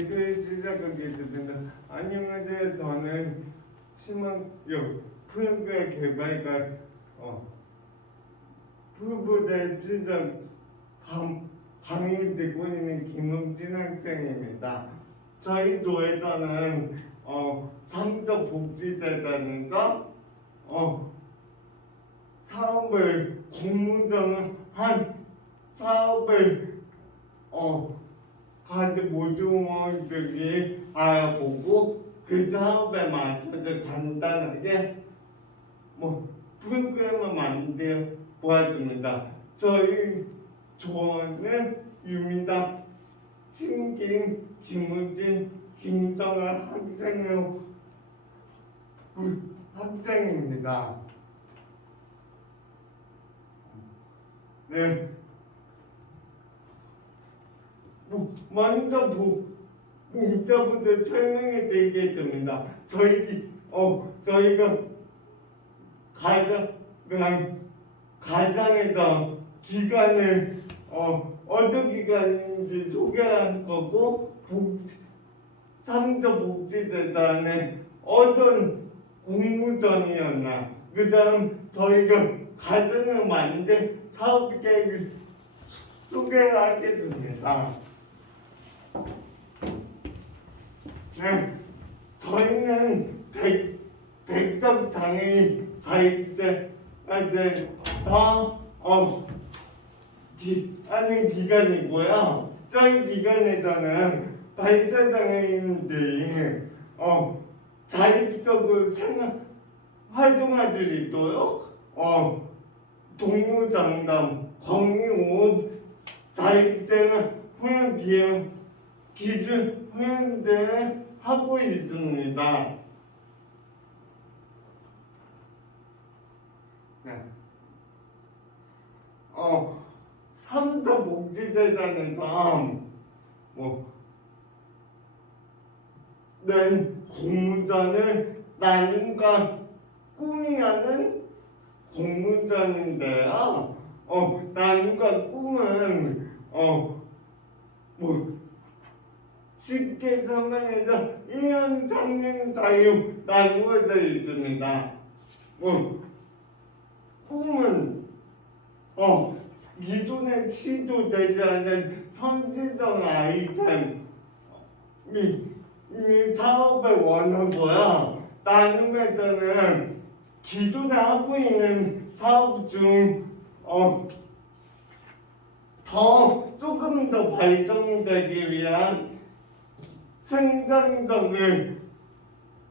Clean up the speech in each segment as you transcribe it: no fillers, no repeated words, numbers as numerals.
개그에 시작하겠습니다. 안녕하세요. 저는 희망역 프로그램 개발과 후보자 시작 강의 듣고 있는 김웅진 학생입니다. 저희 조에서는 상급복지재단에서 사업을 공모전을 한 사업을 가족 모두들이 알아보고 그 사업에 맞춰서 간단하게 프로그램을 만들어 보았습니다. 저희 조언은 유미다, 신김, 김우진, 김정아 학생입니다. 네. 먼저 문자부터 설명해 드리겠습니다. 저희가 가장에서 기간을 어떤 기간인지 소개한 거고 상급복지재단에 어떤 공모전이었나, 그 다음 저희가 가정을 만든 사업 계획을 소개하겠습니다. 네, 저희는 백석 당연히 가입 때 하는 기간이고요. 저희 기간에서는 발달장애인들이 자립적으로 활동할 수 있도록 동료장담, 공유옷, 자립생활 훈련 비용 기준 훈련을 하고 있습니다. 네. 상급복지재단에서 낸 공모전은 나눔과 꿈이 하는 공모전인데요. 나눔과 꿈은 쉽게 설명해서 1년 3년 사이 나누어져 있습니다. 꿈은 기존에 시도되지 않은 현실적 아이템 이 사업을 원하고요. 나눔에서는 기존에 하고 있는 사업 중 조금 더 발전되기 위한 생산성을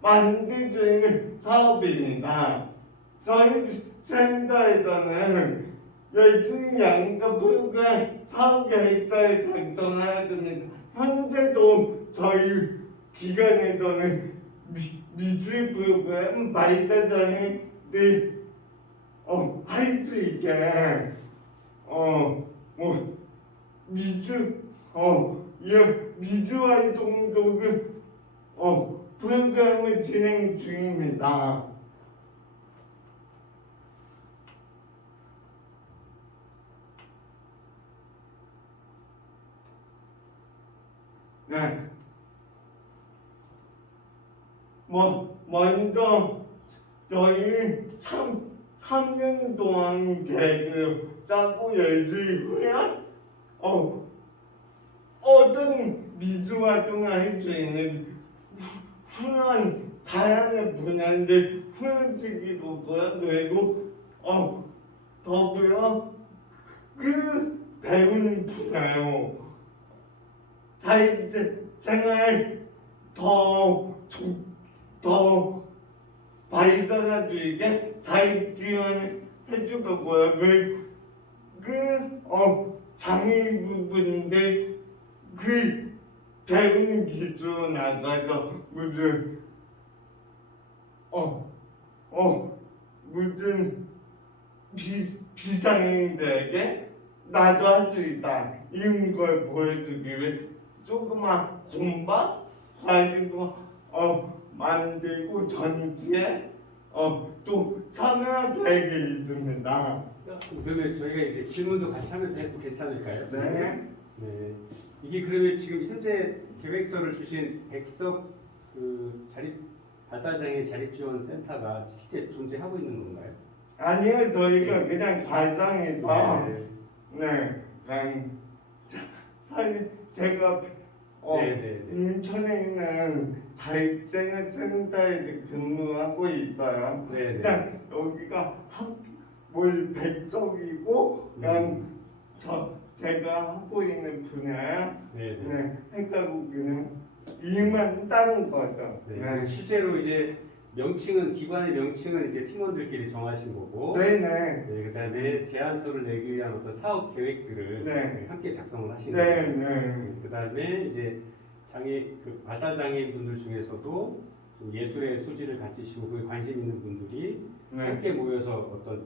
만들어주는 사업입니다. 저희 센터에서는 열심히 양적 프로그램 사업 계획서를 작성해야 됩니다. 현재도 저희 기관에서는 미술 프로그램 발달장애인들 할 수 있게 미술 활동 쪽은 프로그램을 진행 중입니다. 네. 먼저 저희 3년 동안 계획을 짜고 열심히 후에 어떤 미술 활동을 할 수 있는 훈련 다양한 분야인데 훈련치기도 그리고 더불어 그 배우는 분야요. 자립생활 더 발전할 수 있게 자립 지원을 해줄 거고요. 장애 부분인데 배우는 기준 나가서 무슨 비상인들에게 나도 할 수 있다 이런 걸 보여주기 위해 조그만 공방 가지고 만들고 전시에 또 참여할 계획이 있습니다. 그러면 저희가 이제 질문도 같이 하면서 해도 괜찮을까요? 네. 네. 이게 그러면 지금 현재 계획서를 주신 백석 그 자립 발달장애인 자립지원센터가 실제 존재하고 있는 건가요? 아니요, 저희가 그냥 가상에서 네. 네, 그냥 사실 제가 네네네. 인천에 있는 자립생활센터에 근무하고 있어요. 네네. 그냥 여기가 뭐 백석이고 그냥 제가 하고 있는 분야야. 네네. 네, 그러니까 그냥 일만 따는 거죠. 네. 실제로 이제 명칭은 기관의 명칭은 이제 팀원들끼리 정하신 거고. 네네. 네, 그다음에 제안서를 내기 위한 어떤 사업 계획들을 네. 함께 작성을 하신 네, 거예요. 네. 그다음에 이제 발달 장애인 분들 중에서도 좀 예술의 소질을 가지시고 그에 관심 있는 분들이 네. 함께 모여서 어떤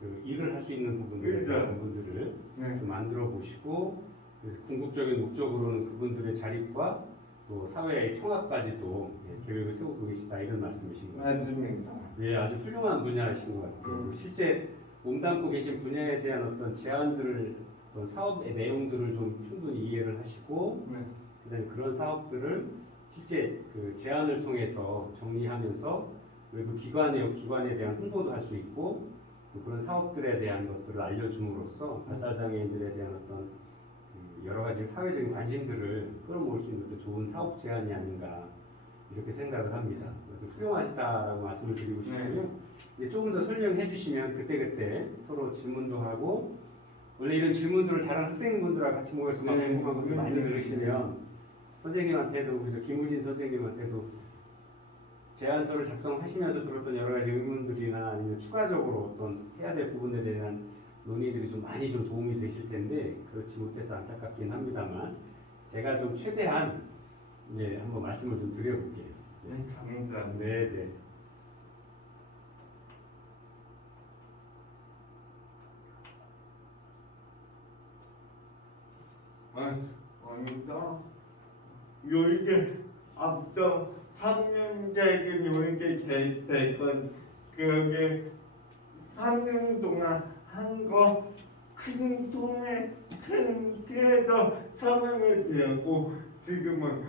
그 일을 할 수 있는 부분들에 대한 그렇죠. 부분들을 네. 좀 만들어 보시고 그래서 궁극적인 목적으로는 그분들의 자립과 또 사회의 통합까지도 계획을 세우고 계시다 이런 말씀이신 거죠. 맞습니다. 네, 아주 훌륭한 분야이신 것 같아요. 실제 몸담고 계신 분야에 대한 어떤 제안들을 어떤 사업의 내용들을 좀 충분히 이해를 하시고 네. 그다음에 그런 사업들을 실제 그 제안을 통해서 정리하면서 외부 기관에 대한 홍보도 할 수 있고 또 그런 사업들에 대한 것들을 알려줌으로써 발달장애인들에 대한 어떤 그 여러 가지 사회적인 관심들을 끌어모을 수 있는 또 좋은 사업 제안이 아닌가 이렇게 생각을 합니다. 그래서 훌륭하시다라고 말씀을 드리고 싶고요. 이제 조금 더 설명해 주시면 그때그때 서로 질문도 하고 원래 이런 질문들을 다른 학생분들하고 같이 모여서 막 궁금한 것들 많이 들으시면 선생님한테도 그래서 김우진 선생님한테도 제안서를 작성하시면서 들었던 여러 가지 의문들이나 아니면 추가적으로 어떤 해야 될 부분에 대한 논의들이 좀 많이 좀 도움이 되실 텐데 그렇지 못해서 안타깝긴 합니다만 제가 좀 최대한 한번 말씀을 좀 드려볼게요. 감사합니다. 네. 아니다. 요게 앞서 3년제그 요게 계획된 그게 3년 동안 한 거 큰 통에 큰 틀에서 서명을 되었고 지금은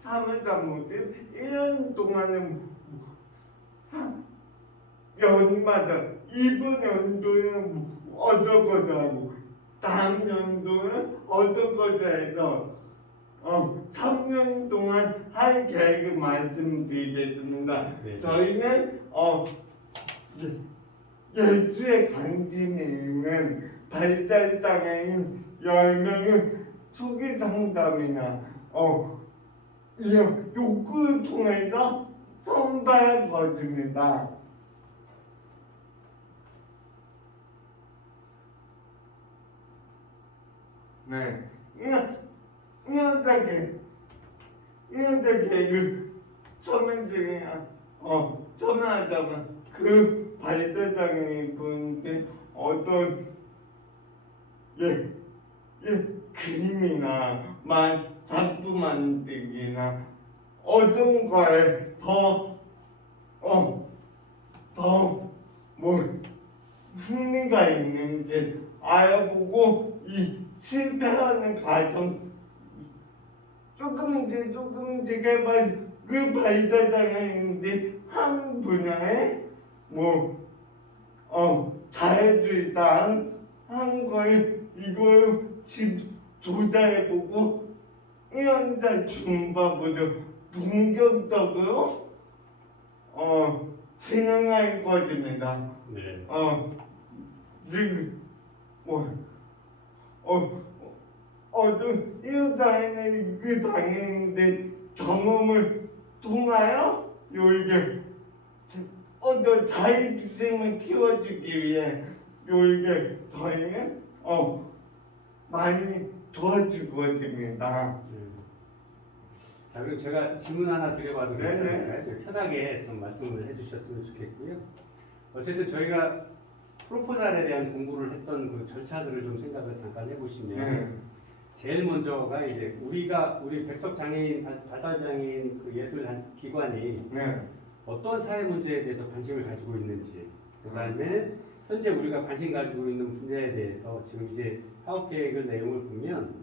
사무자 모집 1년 동안은 연마다 이번 연도는 어떠거다 하고 다음 연도는 어떠거다 해서 3년 동안 할 계획을 말씀드리겠습니다. 네. 저희는 예술에 관심이 있는 발달장애인 10명은 초기 상담이나 이 욕구를 통해서 선발할 것입니다. 네, 이렇게 그 처음에 하자면 그 발달장애인 분들 어떤 그림이나 작품 만들기나 어떤 거에 뭐 흥미가 있는지 알아보고 이 실패하는 과정 조금씩 해봐 그 발달장애인들 한 분야에 잘해주다 한 거에 이걸 조사해보고 이런다 중반부터 본격적으로 진행할 것입니다. 네. 지금 이웃사회는 그 당했는데 경험을 통하여 요이게 자립심을 키워주기 위해 요이게 저희는 많이 도와주거든요. 자, 그리고 제가 질문 하나 드려봐도 네네. 괜찮을까요? 편하게 좀 말씀을 해주셨으면 좋겠고요. 어쨌든 저희가 프로포잘에 대한 공부를 했던 그 절차들을 좀 생각을 잠깐 해보시면 제일 먼저가 이제 우리 백석 장애인 발달 장애인 그 예술 기관이 어떤 사회 문제에 대해서 관심을 가지고 있는지, 그다음에 현재 우리가 관심 가지고 있는 분야에 대해서 지금 이제 사업 계획을 내용을 보면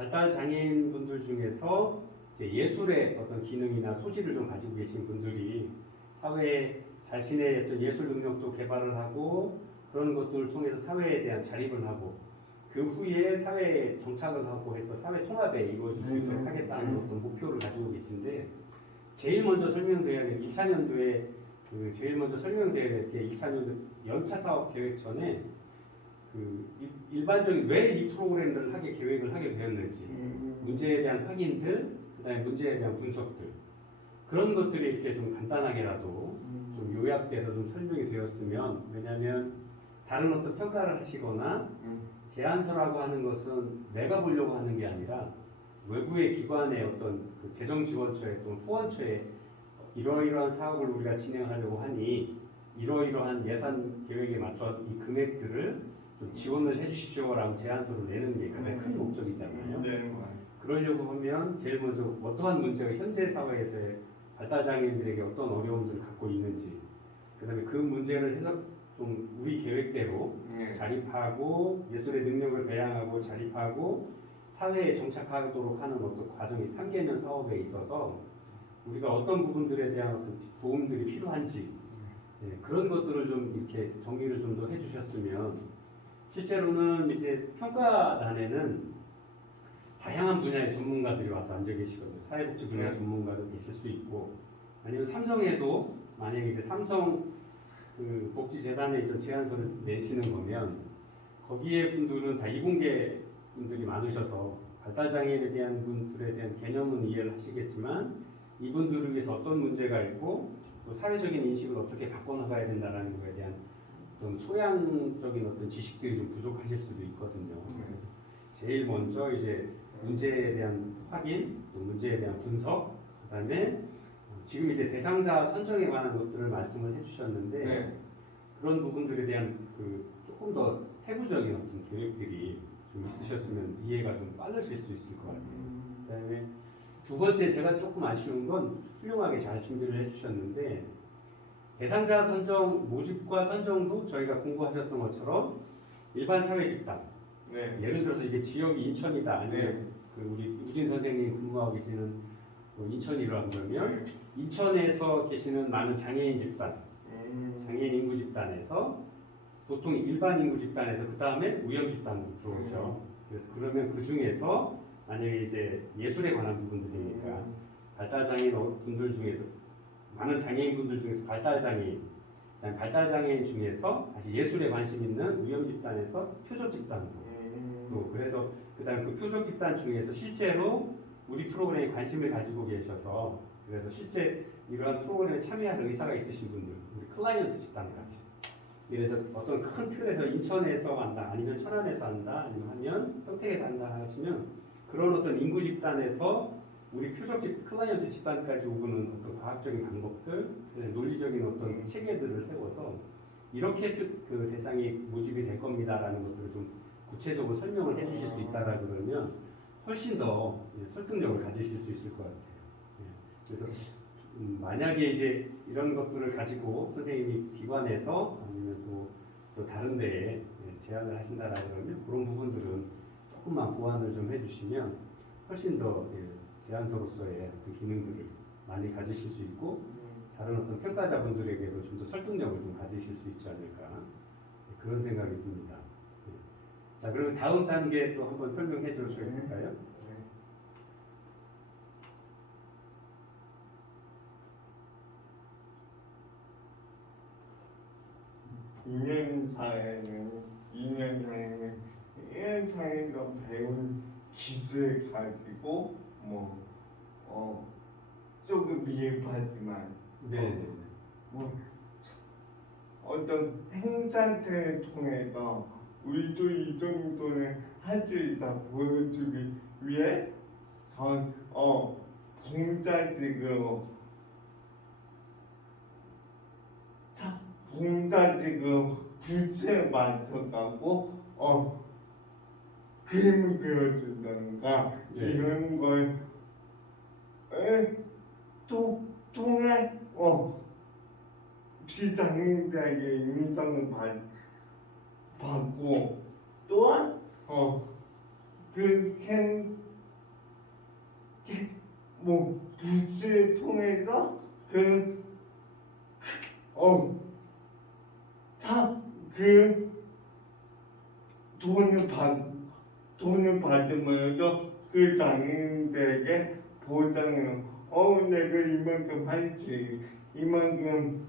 발달 장애인 분들 중에서 이제 예술의 어떤 기능이나 소질을 좀 가지고 계신 분들이 사회에 자신의 어떤 예술 능력도 개발을 하고 그런 것들을 통해서 사회에 대한 자립을 하고 그 후에 사회에 정착을 하고 해서 사회 통합에 이루어질 수 있도록 하겠다는 어떤 목표를 가지고 계신데 제일 먼저 설명드려야 될 1차년도에 제일 먼저 설명드려야 될 게 1차년도 연차 사업 계획 전에 일반적인 왜 이 프로그램들을 계획을 하게 되었는지 문제에 대한 확인들 그다음에 문제에 대한 분석들 그런 것들이 이렇게 좀 간단하게라도 좀 요약돼서 좀 설명이 되었으면 왜냐하면 다른 어떤 평가를 하시거나 제안서라고 하는 것은 내가 보려고 하는 게 아니라 외부의 기관의 어떤 재정 지원처의 또는 후원처에 이러이러한 사업을 우리가 진행하려고 하니 이러이러한 예산 계획에 맞춰 이 금액들을 좀 지원을 해주십시오라는 제안서를 내는 게 가장 큰 목적이잖아요. 네. 그러려고 하면 제일 먼저 어떠한 문제가 현재 사회에서의 발달장애인들에게 어떤 어려움들을 갖고 있는지 그다음에 그 문제를 해서 좀 우리 계획대로 자립하고 예술의 능력을 배양하고 자립하고 사회에 정착하도록 하는 어떤 과정이 3개년 사업에 있어서 우리가 어떤 부분들에 대한 어떤 도움들이 필요한지 그런 것들을 좀 이렇게 정리를 좀 더 해주셨으면 실제로는 이제 평가단에는 다양한 분야의 전문가들이 와서 앉아 계시거든요. 사회복지 분야 전문가도 계실 수 있고 아니면 삼성에도 만약에 이제 삼성 복지재단에 이제 제안서를 내시는 거면 거기에 분들은 다 이공계 분들이 많으셔서 발달장애인에 대한 분들에 대한 개념은 이해를 하시겠지만 이분들을 위해서 어떤 문제가 있고 또 사회적인 인식을 어떻게 바꿔나가야 된다는 것에 대한 어떤 소양적인 어떤 지식들이 좀 부족하실 수도 있거든요. 그래서 제일 먼저 이제 문제에 대한 확인, 또 문제에 대한 분석, 그다음에 지금 이제 대상자 선정에 관한 것들을 말씀을 해주셨는데 그런 부분들에 대한 조금 더 세부적인 어떤 계획들이 좀 있으셨으면 이해가 좀 빠르실 수 있을 것 같아요. 그다음에 두 번째 제가 조금 아쉬운 건 훌륭하게 잘 준비를 해주셨는데 대상자 선정 모집과 선정도 저희가 공부하셨던 것처럼 일반 사회 집단 예를 들어서 이게 지역이 인천이다 아니면 우리 우진 선생님이 근무하고 계시는 인천이라고 그러면 인천에서 계시는 많은 장애인 집단 장애인 인구 집단에서 보통 일반 인구 집단에서 그 다음에 우연 집단으로 들어오죠. 그래서 그러면 그 중에서 만약에 이제 예술에 관한 부분들이니까 발달장애인 분들 중에서 많은 장애인 분들 중에서 발달장애인 중에서 다시 예술에 관심 있는 우연 집단에서 표적 집단으로 또 그래서 그다음에 그 표적 집단 중에서 실제로 우리 프로그램에 관심을 가지고 계셔서 그래서 실제 이러한 프로그램에 참여할 의사가 있으신 분들 우리 클라이언트 집단 같이 그래서 어떤 큰 틀에서 인천에서 한다 아니면 천안에서 한다 아니면 하면 평택에서 한다 하시면 그런 어떤 인구 집단에서 우리 표적 클라이언트 집단까지 오고는 어떤 과학적인 방법들 논리적인 어떤 체계들을 세워서 이렇게 그 대상이 모집이 될 겁니다라는 것들을 좀 구체적으로 설명을 해주실 수 있다라 그러면 훨씬 더 설득력을 가지실 수 있을 것 같아요. 그래서 만약에 이제 이런 것들을 가지고 선생님이 기관에서 아니면 또 다른 데에 제안을 하신다라 그러면 그런 부분들은 조금만 보완을 좀 해주시면 훨씬 더 제안서로서의 그 기능들을 많이 가지실 수 있고 다른 어떤 평가자분들에게도 좀 더 설득력을 좀 가지실 수 있지 않을까 그런 생각이 듭니다. 자, 그러면 다음 단계 또 한번 설명해 주실까요? 2년 사회는 2년 사회는 1년 사회에서 배운 기술 가지고 조금 미흡하지만 어떤 행사들을 통해서 우리도 이 정도는 할 수 있다 보여주기 위해 봉사지금 부채에 맞춰가고 그림을 그려준다든가 이런 걸 통해 비장애인들에게 인정을 받고 또한 그 돈을 받으면서 그 장인들에게 보상을 내가 이만큼 할지 이만큼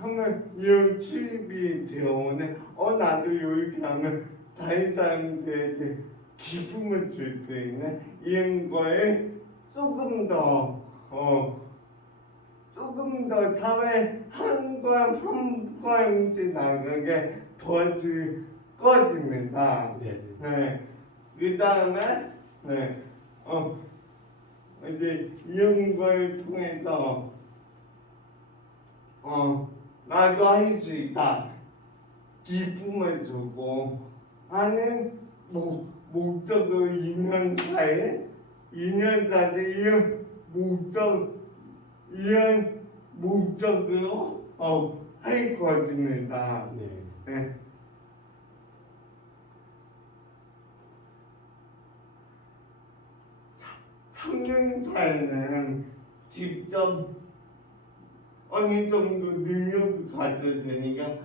하면 이런 수입이 되어오네. 나도 이렇게 하면 다른 사람들에게 기쁨을 줄 수 있네. 이런 거에 조금 더 사회 한 걸음씩 나가게 도와줄 것입니다. 네. 네. 그 다음에 이제 이런 걸 통해서 나도 할 수 있다. 기쁨을 주고 하는 목적을 2년차에 이런 목적으로 할 것입니다. 네. 네. 3년차에는 직접 어느 정도 능력을 가졌으니까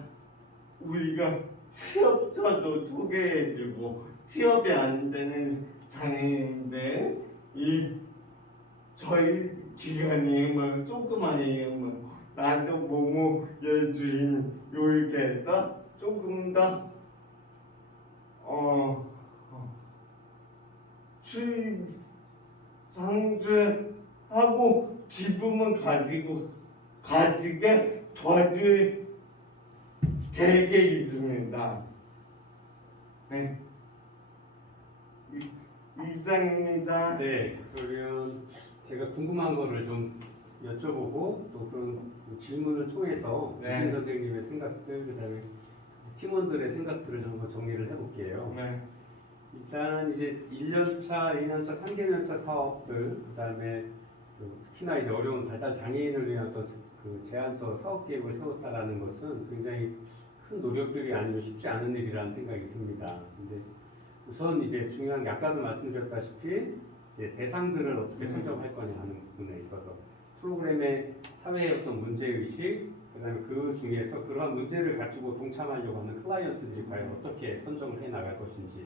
우리가 취업처도 소개해주고 취업이 안 되는 장애인들 저희 기관이면 조그만이면 나도 뭐뭐의 주인 이렇게 해서 조금 더 수입 상주하고 기쁨을 가지게 도와줄 계획이 있습니다. 네. 이상입니다. 네, 그러면 제가 궁금한 거를 좀 여쭤보고 또 그런 질문을 통해서 네. 이진 선생님의 생각들, 그다음에 팀원들의 생각들을 좀 한번 정리를 해볼게요. 네. 일단 이제 1년차, 2년차, 3개년차 사업들, 그다음에 특히나 이제 어려운 발달 장애인을 위한 어떤 그 제안서 사업 계획을 세웠다라는 것은 굉장히 큰 노력들이 아니면 쉽지 않은 일이라는 생각이 듭니다. 근데 우선 이제 중요한 게 아까도 말씀드렸다시피 이제 대상들을 어떻게 선정할 거냐 하는 부분에 있어서 프로그램의 사회의 어떤 문제의식, 그다음에 그 중에서 그러한 문제를 가지고 동참하려고 하는 클라이언트들이 과연 어떻게 선정을 해 나갈 것인지,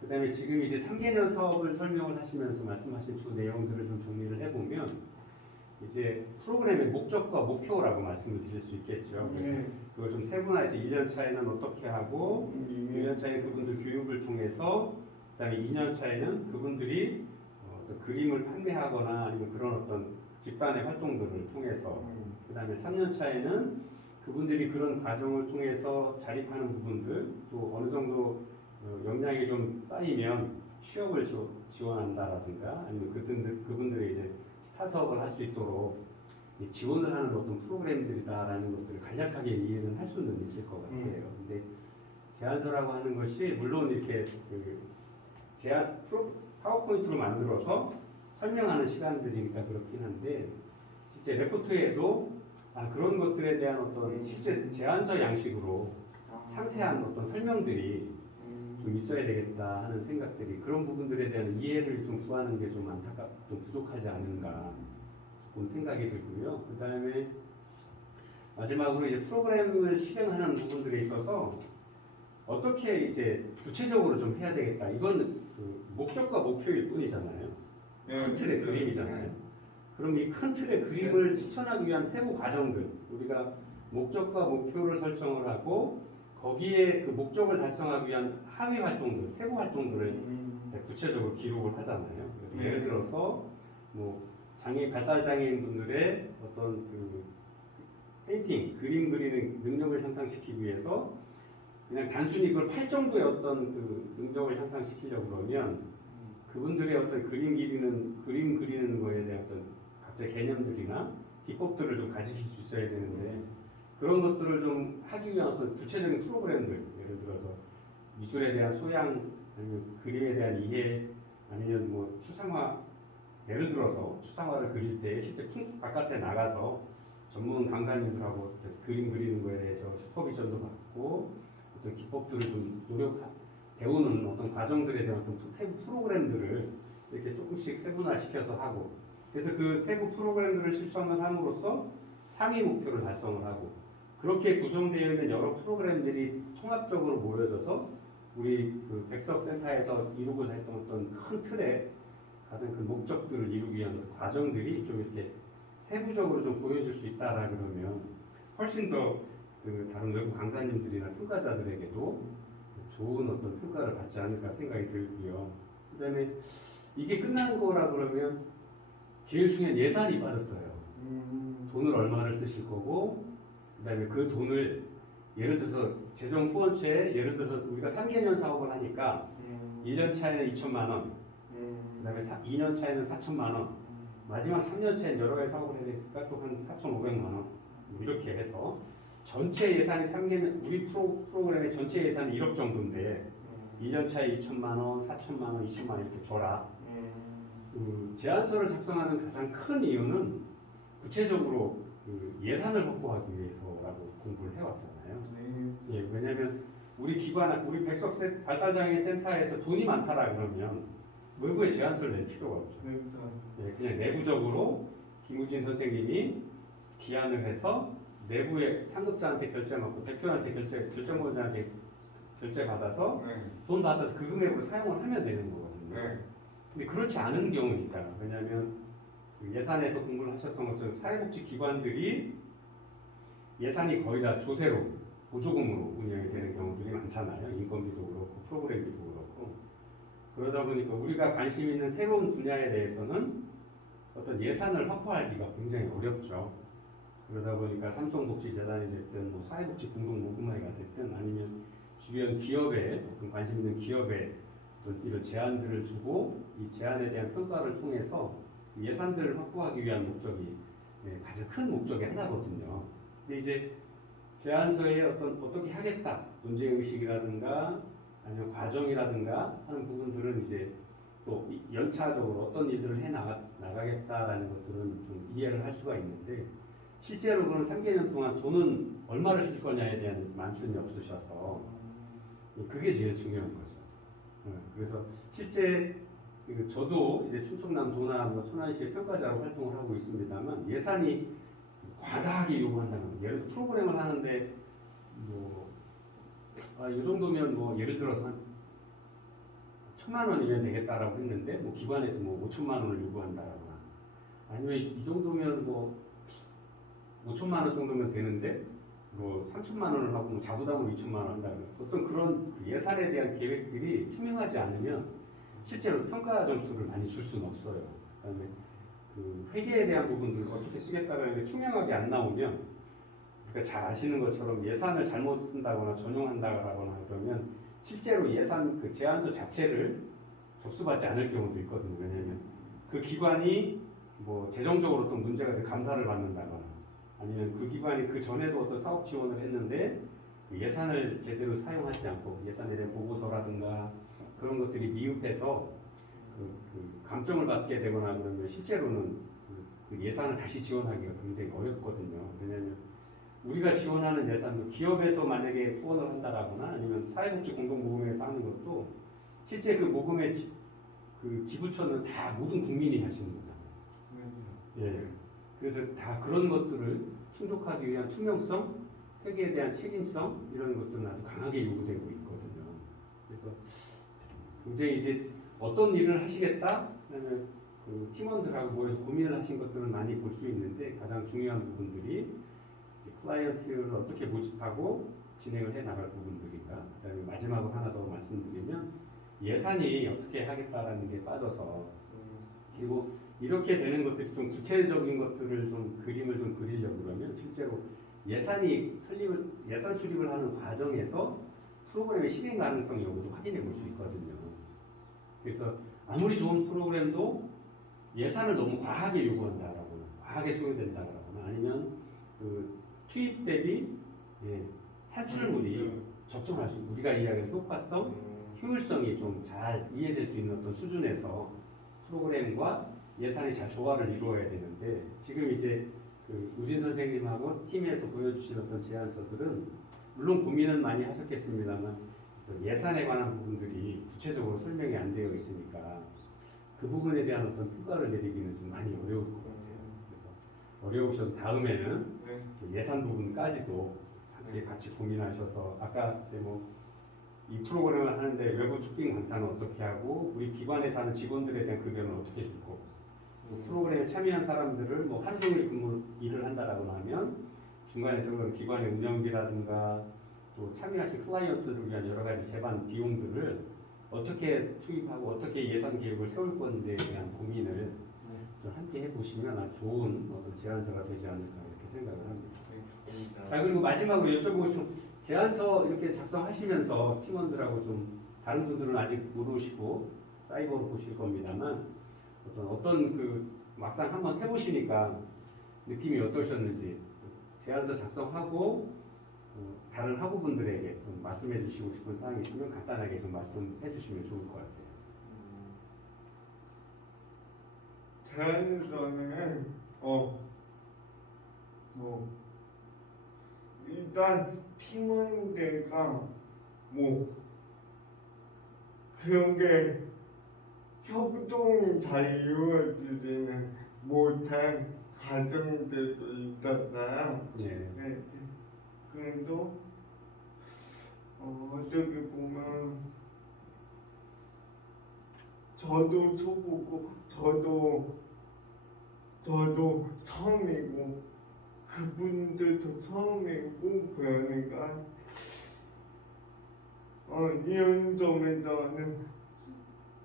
그다음에 지금 이제 3개년 사업을 설명을 하시면서 말씀하신 주 내용들을 좀 정리를 해보면 이제 프로그램의 목적과 목표라고 말씀을 드릴 수 있겠죠. 그래서 그걸 좀 세분화해서 1년 차에는 어떻게 하고 1년 차에 그분들 교육을 통해서, 그다음에 2년 차에는 그분들이 어떤 그림을 판매하거나 아니면 그런 어떤 집단의 활동들을 통해서, 그다음에 3년 차에는 그분들이 그런 과정을 통해서 자립하는 부분들, 또 어느 정도 역량이 좀 쌓이면 취업을 지원한다라든가 아니면 그분들이 이제 스타트업을 할 수 있도록 지원을 하는 어떤 프로그램들이다라는 것들을 간략하게 이해는 할 수는 있을 것 같아요. 근데 제안서라고 하는 것이 물론 이렇게 파워포인트로 만들어서 설명하는 시간들이니까 그렇긴 한데, 실제 레포트에도 그런 것들에 대한 어떤 실제 제안서 양식으로 상세한 어떤 설명들이 좀 있어야 되겠다 하는 생각들이, 그런 부분들에 대한 이해를 좀 구하는 게 좀 좀 부족하지 않은가 조금 생각이 들고요. 그 다음에 마지막으로 이제 프로그램을 실행하는 부분들에 있어서 어떻게 이제 구체적으로 좀 해야 되겠다. 이건 그 목적과 목표일 뿐이잖아요. 큰 틀의 그림이잖아요. 그럼 이 큰 틀의 그림을 실천하기 위한 세부 과정들, 우리가 목적과 목표를 설정을 하고 거기에 그 목적을 달성하기 위한 하위 활동들, 세부 활동들을 구체적으로 기록을 하잖아요. 그래서 예를 들어서 뭐 발달 장애인 분들의 어떤 그 페인팅, 그림 그리는 능력을 향상시키기 위해서 그냥 단순히 그걸 팔 정도의 어떤 그 능력을 향상시키려고 그러면 그분들의 어떤 그림 그리는 거에 대한 어떤 각자의 개념들이나 기법들을 좀 가지실 수 있어야 되는데, 그런 것들을 좀 하기 위한 어떤 구체적인 프로그램들, 예를 들어서 미술에 대한 소양, 아니면 그림에 대한 이해, 아니면 뭐 추상화, 예를 들어서 추상화를 그릴 때 실제 바깥에 나가서 전문 강사님들하고 그림 그리는 거에 대해서 슈퍼비전도 받고 어떤 기법들을 좀 배우는 어떤 과정들에 대한 어떤 세부 프로그램들을 이렇게 조금씩 세분화시켜서 하고, 그래서 그 세부 프로그램들을 실천을 함으로써 상위 목표를 달성을 하고, 그렇게 구성되어 있는 여러 프로그램들이 통합적으로 모여져서 우리 그 백석센터에서 이루고자 했던 어떤 큰 틀의 가장 큰 목적들을 이루기 위한 어떤 과정들이 좀 이렇게 세부적으로 좀 보여줄 수 있다라 그러면 훨씬 더 그 다른 외부 강사님들이나 평가자들에게도 좋은 어떤 평가를 받지 않을까 생각이 들고요. 그다음에 이게 끝나는 거라 그러면 제일 중요한 예산이 빠졌어요. 돈을 얼마를 쓰실 거고, 그다음에 그 돈을 예를 들어서 재정 후원처에 예를 들어서 우리가 3개년 사업을 하니까 1년 차에는 2천만 원, 그다음에 2년 차에는 4천만 원, 마지막 3년 차에는 여러 가지 사업을 해야 되니까 또 한 4,500만 원 이렇게 해서 전체 예산이 3개년 우리 프로그램의 전체 예산이 1억 정도인데 1년 차에 2천만 원, 4천만 원, 2천만 원 이렇게 줘라. 그 제안서를 작성하는 가장 큰 이유는 구체적으로 그 예산을 확보하기 위해서라고 공부를 해왔잖아요. 예, 왜냐하면 우리 기관, 우리 백석 발달장애 센터에서 돈이 많다라 그러면 외부에 제안서를 낼 필요가 없죠. 예, 그냥 내부적으로 김우진 선생님이 기한을 해서 내부의 상급자한테 결제 받고 대표한테 결정권자한테 결제 받아서 돈 받아서 그 금액으로 사용을 하면 되는 거거든요. 근데 그렇지 않은 경우니까 왜냐하면 그 예산에서 공부를 하셨던 것처럼 사회복지 기관들이 예산이 거의 다 조세로 보조금으로 운영이 되는 경우들이 많잖아요. 인건비도 그렇고 프로그램비도 그렇고 그러다 보니까 우리가 관심 있는 새로운 분야에 대해서는 어떤 예산을 확보하기가 굉장히 어렵죠. 그러다 보니까 삼성복지재단이 됐든 뭐 사회복지 공동모금회가 됐든 아니면 주변 기업에 어떤 관심 있는 기업에 어떤 이런 제안들을 주고 이 제안에 대한 평가를 통해서 예산들을 확보하기 위한 목적이 가장 큰 목적의 하나거든요. 근데 이제 제안서에 어떻게 하겠다 논쟁 의식이라든가 아니면 과정이라든가 하는 부분들은 이제 또 연차적으로 어떤 일들을 해 나가겠다라는 것들은 좀 이해를 할 수가 있는데 실제로 그런 3개년 동안 돈은 얼마를 쓸 거냐에 대한 말씀이 없으셔서 그게 제일 중요한 거죠. 그래서 실제 저도 이제 충청남 도나 뭐 천안시의 평가자로 활동을 하고 있습니다만 예산이 과다하게 요구한다는 예를 들어 프로그램을 하는데 이 정도면 뭐 예를 들어서 한 1,000만 원이면 되겠다라고 했는데 뭐 기관에서 뭐 5천만 원을 요구한다거나 아니면 이 정도면 뭐 5천만 원 정도면 되는데 뭐 3천만 원을 하고 뭐 자부담으로 2천만 원 한다거나 어떤 그런 예산에 대한 계획들이 투명하지 않으면 실제로 평가 점수를 많이 줄 수는 없어요. 그다음에 그 회계에 대한 부분들을 어떻게 쓰겠다는 게 투명하게 안 나오면 그러니까 잘 아시는 것처럼 예산을 잘못 쓴다거나 전용한다거나 그러면 실제로 예산 그 제안서 자체를 접수받지 않을 경우도 있거든요. 왜냐하면 그 기관이 뭐 재정적으로 어떤 문제가 돼 감사를 받는다거나 아니면 그 기관이 그 전에도 어떤 사업 지원을 했는데 예산을 제대로 사용하지 않고 예산에 대한 보고서라든가 그런 것들이 미흡해서 그 감점을 받게 되거나 그러면 실제로는 그 예산을 다시 지원하기가 굉장히 어렵거든요. 왜냐하면 우리가 지원하는 예산도 기업에서 만약에 후원을 한다라거나 아니면 사회복지 공동모금에서 하는 것도 실제 그 모금의 그 기부처는 다 모든 국민이 하시는 거잖아요. 예. 그래서 다 그런 것들을 충족하기 위한 투명성, 회계에 대한 책임성 이런 것들은 아주 강하게 요구되고 있거든요. 그래서 굉장히 이제 어떤 일을 하시겠다, 그다음에 그 팀원들하고 모여서 고민을 하신 것들은 많이 볼 수 있는데 가장 중요한 부분들이 클라이언트를 어떻게 모집하고 진행을 해 나갈 부분들인가. 그다음에 마지막으로 하나 더 말씀드리면 예산이 어떻게 하겠다라는 게 빠져서 그리고 이렇게 되는 것들이 좀 구체적인 것들을 좀 그림을 좀 그리려고 그러면 실제로 예산 수립을 하는 과정에서 프로그램의 실행 가능성 여부도 확인해 볼 수 있거든요. 그래서 아무리 좋은 프로그램도 예산을 너무 과하게 요구한다라거나 과하게 소요된다라거나 아니면 그 투입 대비 산출물이 적정할 수 우리가 이야기하는 효과성, 효율성이 좀 잘 이해될 수 있는 어떤 수준에서 프로그램과 예산이 잘 조화를 이루어야 되는데 지금 이제 그 우진 선생님하고 팀에서 보여주신 어떤 제안서들은 물론 고민은 많이 하셨겠습니다만 예산에 관한 부분들이 구체적으로 설명이 안 되어 있으니까 그 부분에 대한 어떤 평가를 내리기는 좀 많이 어려울 것 같아요. 그래서 어려우셔도 다음에는 예산 부분까지도 이렇게 같이 고민하셔서 아까 이제 뭐 이 프로그램을 하는데 외부 투빙 강사는 어떻게 하고 우리 기관에서 하는 직원들에 대한 급여는 어떻게 줄 거고 또 프로그램에 참여한 사람들을 뭐 하루 종일 근무 일을 한다라고 하면 중간에 들어가는 기관의 운영비라든가 또 참여하신 클라이언트를 위한 여러 가지 재반 비용들을 어떻게 투입하고 어떻게 예산 계획을 세울 건지에 대한 고민을 좀 함께 해보시면 아주 좋은 어떤 제안서가 되지 않을까 이렇게 생각을 합니다. 자 그리고 마지막으로 여쭤보고 싶은 제안서 이렇게 작성하시면서 팀원들하고 좀 다른 분들은 아직 못 오시고 사이버로 보실 겁니다만 어떤 그 막상 한번 해보시니까 느낌이 어떠셨는지 제안서 작성하고 다른 학우분들에게 좀 말씀해 주시고 싶은 사항이 있으면 간단하게 좀 말씀해 주시면 좋을 것 같아요. 제안서는 뭐 일단 팀원들과 뭐 그런 게 협동이 잘 이루어지지는 못한 과정들도 있었어요. 네. 네. 그래도 어떻게 보면 저도 초보고 저도 처음이고 그분들도 처음이고 그러니까 이런 점에서는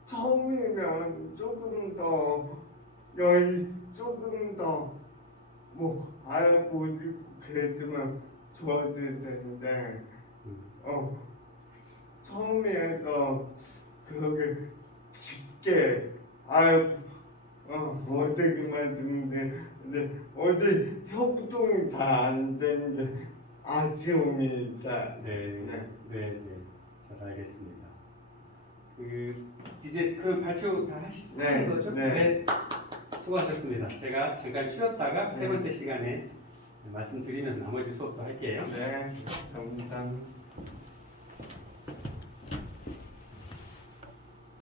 처음이면 조금 더 뭐 알아보고 그랬으면 좋았을 텐데 처음이어서 그렇게 쉽게 어떻게 말씀드리는데 어디 협동이 잘 안 되는 게 아쉬움이 있어요. 네. 잘 알겠습니다. 이제 그 발표 다 하신 거죠? 네. 수고하셨습니다. 제가 잠깐 쉬었다가 세 번째 시간에 말씀드리면서 나머지 수업도 할게요. 네, 감사합니다.